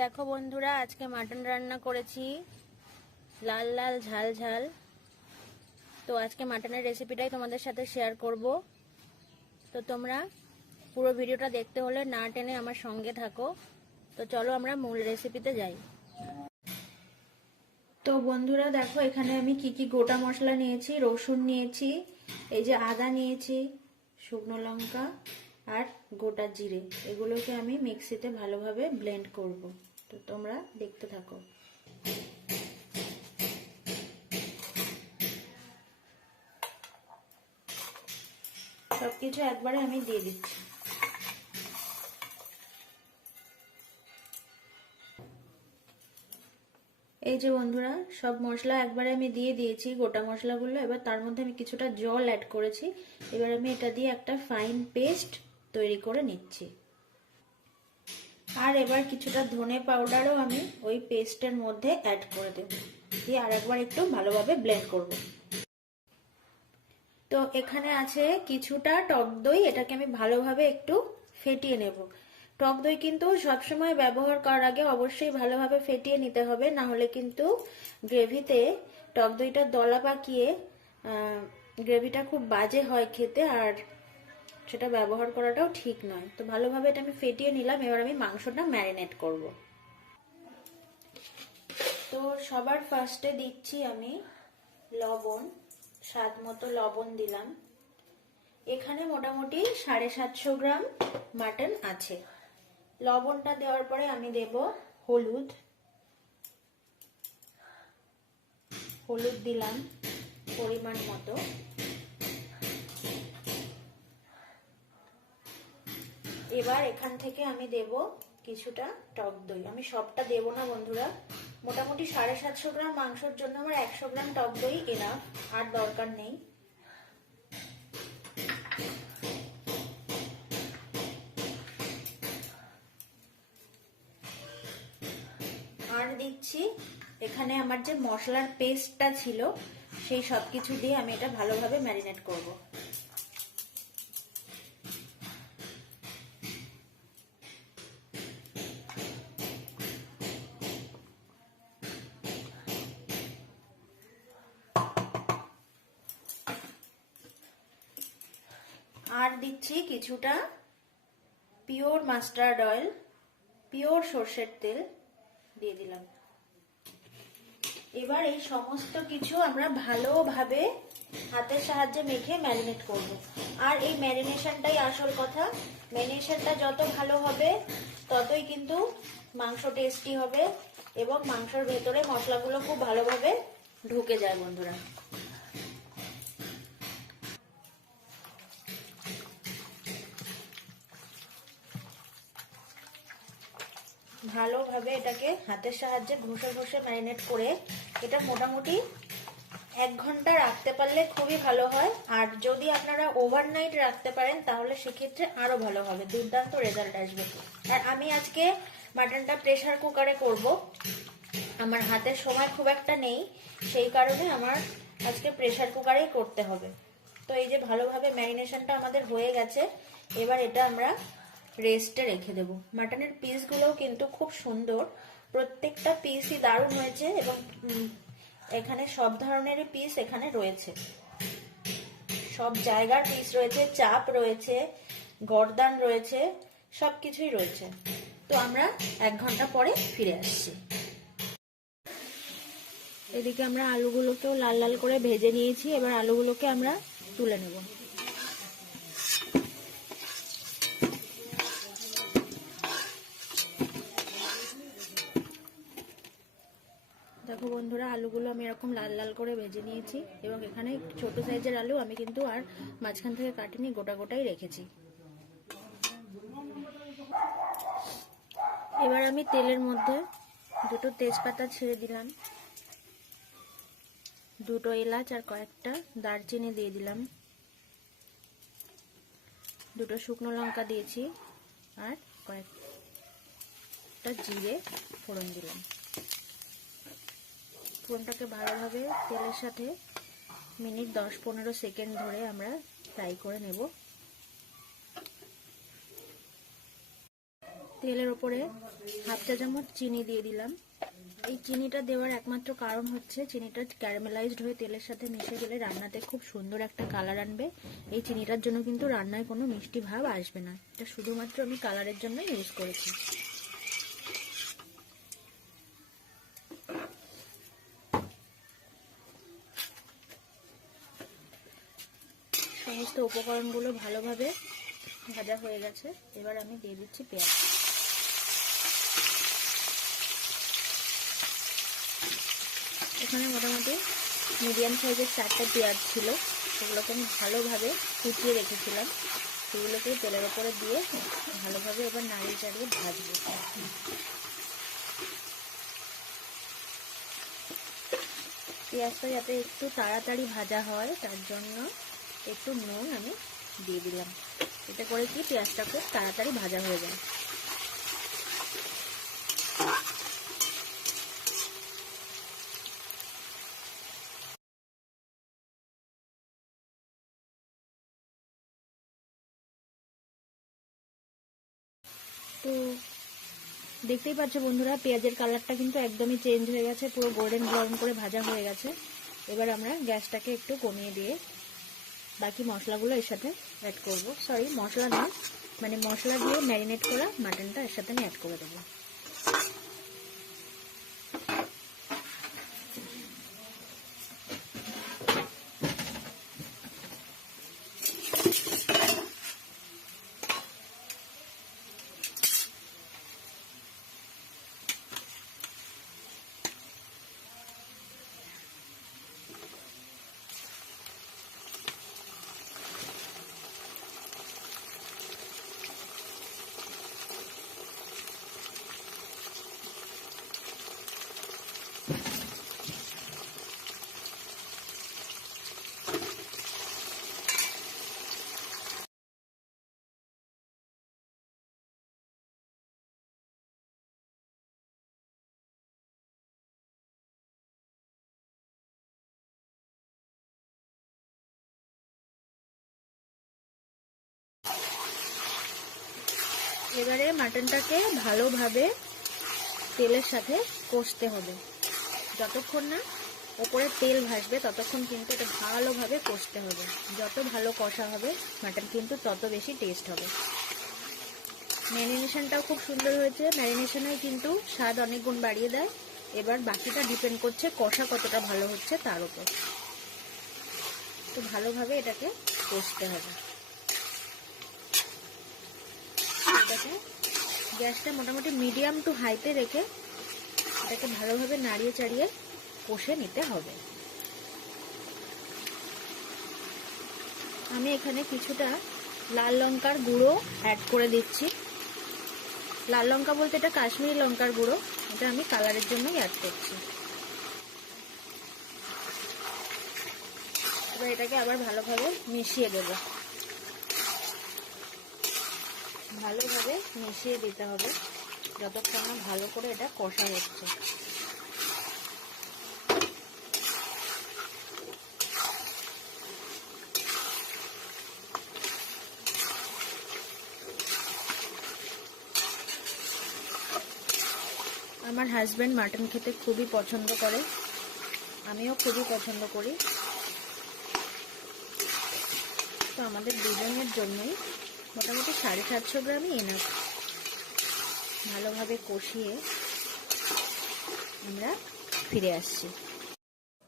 দেখো বন্ধুরা, আজকে মাটন রান্না করেছি, লাল লাল ঝাল ঝাল। তো আজকে মাটনের রেসিপিটাই তোমাদের সাথে শেয়ার করব। তো তোমরা পুরো ভিডিওটা দেখতে হলে না টেনে আমার সঙ্গে থাকো। তো চলো আমরা মূল রেসিপিতে যাই। তো বন্ধুরা দেখো, এখানে আমি কি কি গোটা মশলা নিয়েছি। রসুন নিয়েছি, এই যে আদা নিয়েছি, শুকনো লঙ্কা আর গোটা জিরে। এগুলোকে আমি মিক্সিতে ভালোভাবে ব্লেন্ড করব। তো তোমরা দেখতে থাকো। সবকিছু একবারে আমি দিয়ে দিচ্ছি। এই যে বন্ধুরা, সব মশলা একবারে আমি দিয়ে দিয়েছি, গোটা মশলাগুলো। এবার তার মধ্যে আমি কিছুটা জল অ্যাড করেছি। এবার আমি এটা দিয়ে একটা ফাইন পেস্ট তৈরি করে নিচ্ছি। আর এবার কিছুটা ধনে পাউডারও আমি ওই পেস্টের মধ্যে অ্যাড করে দেব, দিয়ে আর একবার একটু ভালোভাবে ব্লেন্ড করব। তো এখানে আছে কিছুটা টক দই, এটাকে আমি ভালোভাবে একটু ফেটিয়ে নেব। টক দই কিন্তু সবসময় ব্যবহার করার আগে অবশ্যই ভালোভাবে ফেটিয়ে নিতে হবে, না হলে কিন্তু গ্রেভিতে টক দইটা দলা পাকিয়ে গ্রেভিটা খুব বাজে হয় খেতে, আর সেটা ব্যবহার করাটাও ঠিক নয়। তো ভালোভাবে এটা আমি ফেটিয়ে নিলাম। এবার আমি মাংসটা ম্যারিনেট করব। তো সবার ফার্স্টে দিচ্ছি আমি লবণ, স্বাদ মতো লবণ দিলাম। এখানে মোটামুটি 750 গ্রাম মাটন আছে। লবণটা দেওয়ার পরে আমি দেব হলুদ। হলুদ দিলাম পরিমাণ মতো। এবার এখান থেকে আমি দেব কিছুটা টক দই। আমি সবটা দেব না বন্ধুরা, মোটামুটি 750 গ্রাম মাংসের জন্য আমার 100 গ্রাম টক দই এনাফ, আর দরকার নেই। আর দিচ্ছি এখানে আমার যে মশলার পেস্টটা ছিল, সেই সবকিছু দিয়ে আমি এটা ভালোভাবে ম্যারিনেট করব। আর দিচ্ছি কিছুটা পিওর মাস্টার্ড অয়েল, পিওর সর্ষের তেল দিয়ে দিলাম। এবার এই সমস্ত কিছু আমরা ভালোভাবে হাতের সাহায্যে মেখে ম্যারিনেট করব। আর এই ম্যারিনেশনটাই আসল কথা। ম্যারিনেশনটা যত ভালো হবে ততই কিন্তু মাংস টেস্টি হবে এবং মাংসের ভেতরে মশলাগুলো খুব ভালোভাবে ঢুকে যায় বন্ধুরা। ভালোভাবে এটাকে হাতের সাহায্যে ঘষে ঘষে ম্যারিনেট করে এটা মোটামুটি 1 ঘন্টা রাখতে পারলে খুবই ভালো হয়। আর যদি আপনারা ওভারনাইট রাখতে পারেন তাহলে সেক্ষেত্রে আরো ভালো হবে, দুর্দান্ত রেজাল্ট আসবে। আর আমি আজকে মাটনটা প্রেসার কুকারে করব। আমার হাতের সময় খুব একটা নেই, সেই কারণে আমার আজকে প্রেসার কুকারেই করতে হবে। তো এই যে ভালোভাবে ম্যারিনেশনটা আমাদের হয়ে গেছে, এবার এটা আমরা রেস্টে রেখে দেব। মাটনের পিসগুলোও কিন্তু খুব সুন্দর, প্রত্যেকটা পিসই দারুণ হয়েছে এবং এখানে সব ধরনেরই পিস এখানে রয়েছে, সব জায়গার পিস রয়েছে, চাপ রয়েছে, গর্দান রয়েছে, সবকিছুই রয়েছে। তো আমরা 1 ঘন্টা পরে ফিরে আসছি। এদিকে আমরা আলুগুলোকেও লাল লাল করে ভেজে নিয়েছি। এবার আলুগুলোকে আমরা তুলে নেব। দেখো বন্ধুরা, আলুগুলো আমি এরকম লাল লাল করে ভেজে নিয়েছি এবং এখানে ছোট সাইজের আলু আমি কিন্তু আর মাঝখান থেকে কাটিনি, গোটা গোটাই রেখেছি। এবার আমি তেলের মধ্যে 2টো তেজপাতা ছেড়ে দিলাম, 2টো এলাচ আর কয়েকটা দারচিনি দিয়ে দিলাম, 2টো শুকনো লঙ্কা দিয়েছি আর কয়েকটা জিরে ফোড়ন দিলাম। ফোড়নটাকে ভালোভাবে তেলের সাথে মিনিট 10-15 সেকেন্ড ধরে আমরা ফ্রাই করে নেব। তেলের ওপরে হাফ চা চামচ চিনি দিয়ে দিলাম। এই চিনিটা দেওয়ার একমাত্র কারণ হচ্ছে চিনিটা ক্যারামেলাইজড হয়ে তেলের সাথে মিশে গেলে রান্নাতে খুব সুন্দর একটা কালার আনবে। এই চিনিটার জন্য কিন্তু রান্নায় কোনো মিষ্টি ভাব আসবে না, এটা শুধুমাত্র আমি কালারের জন্য ইউজ করেছি। সমস্ত উপকরণগুলো ভালোভাবে ভাজা হয়ে গেছে, এবার আমি দিয়ে দিচ্ছি পেঁয়াজ। এখানে মোটামুটি মিডিয়াম সাইজের 4টা পেঁয়াজ ছিল, সেগুলোকে আমি ভালোভাবে কুচিয়ে রেখেছিলাম। সেগুলোকে তেলের ওপরে দিয়ে ভালোভাবে এবার নাড়িয়ে চাড়িয়ে ভাজবো। পেঁয়াজটা যাতে একটু তাড়াতাড়ি ভাজা হয় তার জন্য একটু নুন আমি দিয়ে দিলাম। এটা করে কি পেঁয়াজটা খুব তাড়াতাড়ি ভাজা হয়ে যায়। তো দেখতেই পাচ্ছ বন্ধুরা, পেঁয়াজের কালারটা কিন্তু একদমই চেঞ্জ হয়ে গেছে, পুরো গোল্ডেন ব্রাউন করে ভাজা হয়ে গেছে। এবার আমরা গ্যাসটাকে একটু কমিয়ে দিয়ে বাকি মশলাগুলো এর সাথে অ্যাড করব। সরি, মশলা না, মানে মশলা দিয়ে ম্যারিনেট করা মাটনটা এর সাথে আমি অ্যাড করে দেবো। এবারে মাটনটাকে ভালোভাবে তেলের সাথে কষতে হবে। যতক্ষণ না ওপরে তেল ভাসবে ততক্ষণ কিন্তু এটা ভালোভাবে কষতে হবে। যত ভালো কষা হবে মাটন কিন্তু তত বেশি টেস্ট হবে। ম্যারিনেশনটাও খুব সুন্দর হয়েছে, ম্যারিনেশনে কিন্তু স্বাদ অনেক গুণ বাড়িয়ে দেয়। এবার বাকিটা ডিপেন্ড করছে কষা কতটা ভালো হচ্ছে তার উপর। তো ভালোভাবে এটাকে কষতে হবে। এটাকে গ্যাসটা মোটামুটি মিডিয়াম টু হাইতে রেখে এটাকে ভালোভাবে নাড়িয়ে চাড়িয়ে কষে নিতে হবে। আমি এখানে কিছুটা লাল লঙ্কার গুঁড়ো অ্যাড করে দিচ্ছি। লাল লঙ্কা বলতে এটা কাশ্মীরি লঙ্কার গুঁড়ো, এটা আমি কালারের জন্যই অ্যাড করছি। এবার এটাকে আবার ভালোভাবে মিশিয়ে দেব। ভালোভাবে মিশিয়ে দিতে হবে যতক্ষণ না ভালো করে এটা কষা হচ্ছে। আমার হাজবেন্ড মাটন খেতে খুবই পছন্দ করে, আমিও খুবই পছন্দ করি। তো আমাদের দুজনের জন্যই মোটামুটি 750 গ্রামই এনাফ। ভালোভাবে কষিয়ে আমরা ফিরে আসছি।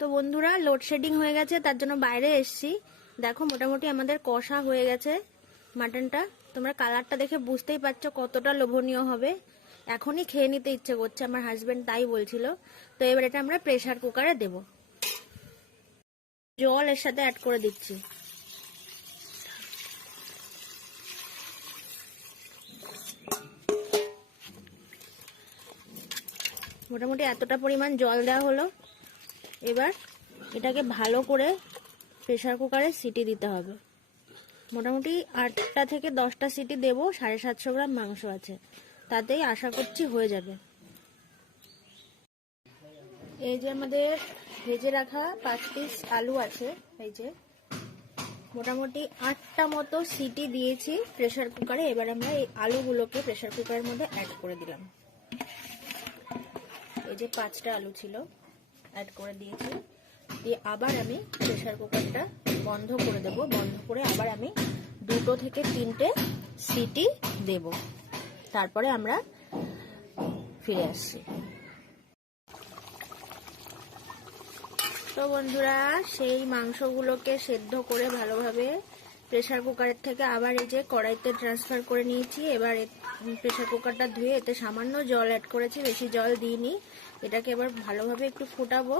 তো বন্ধুরা, লোডশেডিং হয়ে গেছে, তার জন্য বাইরে এসছি। দেখো মোটামুটি আমাদের কষা হয়ে গেছে মাটনটা। তোমরা কালারটা দেখে বুঝতেই পারছো কতটা লোভনীয় হবে। এখনই খেয়ে নিতে ইচ্ছে করছে, আমার হাজবেন্ড তাই বলছিল। তো এবার এটা আমরা প্রেসার কুকারে দেব। জল এর সাথে অ্যাড করে দিচ্ছি। মোটামুটি এতটা পরিমাণ জল দেওয়া হলো। এবার এটাকে ভালো করে প্রেসার কুকারে সিটি দিতে হবে। মোটামুটি 8টা থেকে 10টা সিটি দেব। 750 গ্রাম মাংস আছে, তাতেই আশা করছি হয়ে যাবে। এই যে আমাদের ভেজে রাখা 5 পিস আলু আছে, এই যে মোটামুটি 8টা মতো সিটি দিয়েছি প্রেসার কুকারে। এবার আমরা এই আলুগুলোকে প্রেসার কুকারের মধ্যে অ্যাড করে দিলাম। এই যে 5টা আলু ছিল, অ্যাড করে দিয়েছি। দিয়ে আবার আমি প্রেসার কুকারটা বন্ধ করে দেব। বন্ধ করে আবার আমি 2 থেকে 3টে সিটি দেব, তারপরে আমরা ফিরে আসছি। তো বন্ধুরা, সেই মাংসগুলোকে সেদ্ধ করে ভালোভাবে প্রেসার কুকারের থেকে আবার এই যে কড়াইতে ট্রান্সফার করে নিয়েছি। এবার প্রেসার কুকারটা ধুয়ে এতে সামান্য জল অ্যাড করেছি, বেশি জল দিইনি। এটাকে এবার ভালোভাবে একটু ফোটাবো,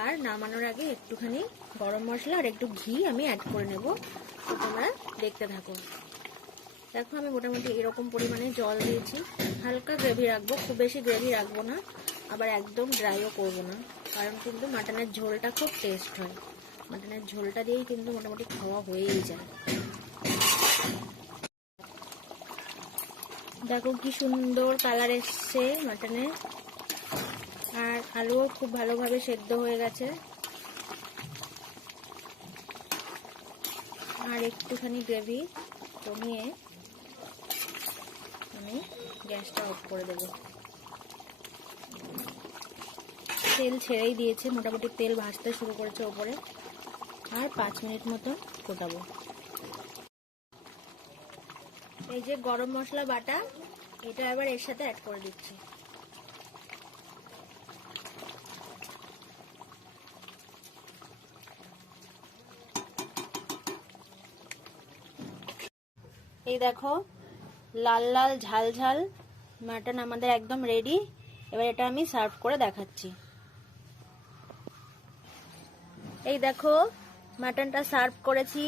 আর নামানোর আগে একটুখানি গরম মশলা আর একটু ঘি আমি অ্যাড করে নেব। তো তোমরা দেখতে থাকো। দেখো আমি মোটামুটি এরকম পরিমাণে জল দিয়েছি। হালকা গ্রেভি রাখবো, খুব বেশি গ্রেভি রাখবো না, আবার একদম ড্রাইও করবো না, কারণ কিন্তু মাটনের ঝোলটা খুব টেস্ট হয়। মাটনের ঝোলটা দিয়েই কিন্তু মোটামুটি খাওয়া হয়েই যায়। দেখো কি সুন্দর কালার এসছে মাটনের, আর আলুও খুব ভালোভাবে সেদ্ধ হয়ে গেছে। আর একটুখানি গ্রেভি কমিয়ে আমি গ্যাসটা অফ করে দেব। তেল ছেড়েই দিয়েছে, মোটামুটি তেল ভাজতে শুরু করেছে ওপরে। আর 5 মিনিট মতো ফোটাবো। এই যে গরম মশলা বাটা, এটা এবার এর সাথে অ্যাড করে দিচ্ছি। এই দেখো লাল লাল ঝাল ঝাল মাটন আমাদের একদম রেডি। এবার এটা আমি সার্ভ করে দেখাচ্ছি। এই দেখো মাটনটা সার্ভ করেছি।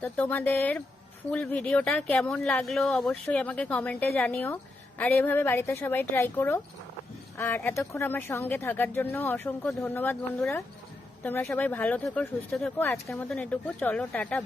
তো তোমাদের ফুল ভিডিওটা কেমন লাগলো অবশ্যই আমাকে কমেন্টে জানিও। আর এভাবে বাড়িতে সবাই ট্রাই করো। আর এতক্ষণ আমার সঙ্গে থাকার জন্য অসংখ্য ধন্যবাদ বন্ধুরা। তোমরা সবাই ভালো থেকো, সুস্থ থেকো। আজকের মতন এটুকু, চলো টাটা।